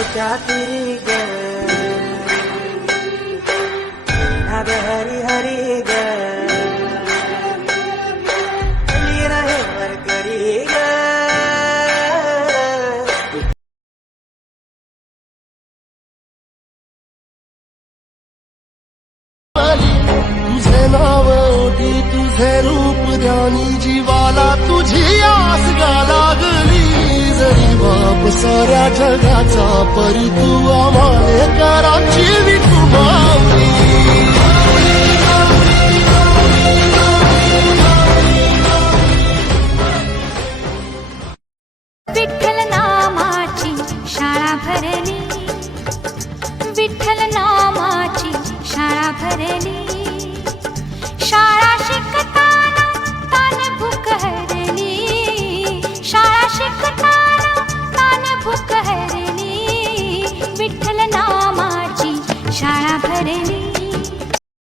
वाढत्या तुरी ग नाद हरी हरी ग रहे वर करी ग तुझे नाव ओठी तुझे रूप ध्यानी जीवाला तुझी आस गा लागली जरी बाप साऱ्या जगाचा परी तू आम्हाले कराची विठू माऊली विठ्ठल नामाची शाळा भरली विठ्ठल नामाची शाळा भरली शाळा शिकताना तान भूक हरली शाळा शिकताना तान भूक हरली विठ्ठल नामाची शाळा भरली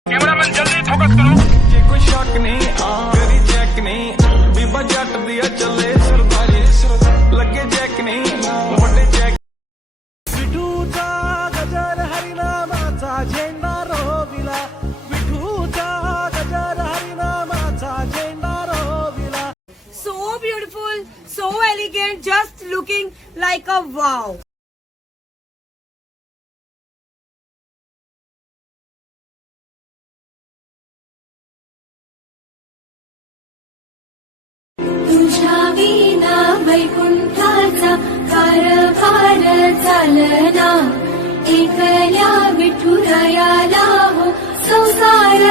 कैमरामैन जल्दी फोकस करो ये कोई शक नहीं करी चेक नहीं बीबा जट दिया चले सरदारी लगे चेक नहीं बड़े चेक विठूचा गजर हरिनामाचा झेंडा रोविला विठूचा गजर हरिनामाचा झेंडा रोविला So beautiful, so elegant, just looking like a wow. तुझ्या विना वैकुंठाचा कारभार चालना एकल्या विठुरायाला हो संसार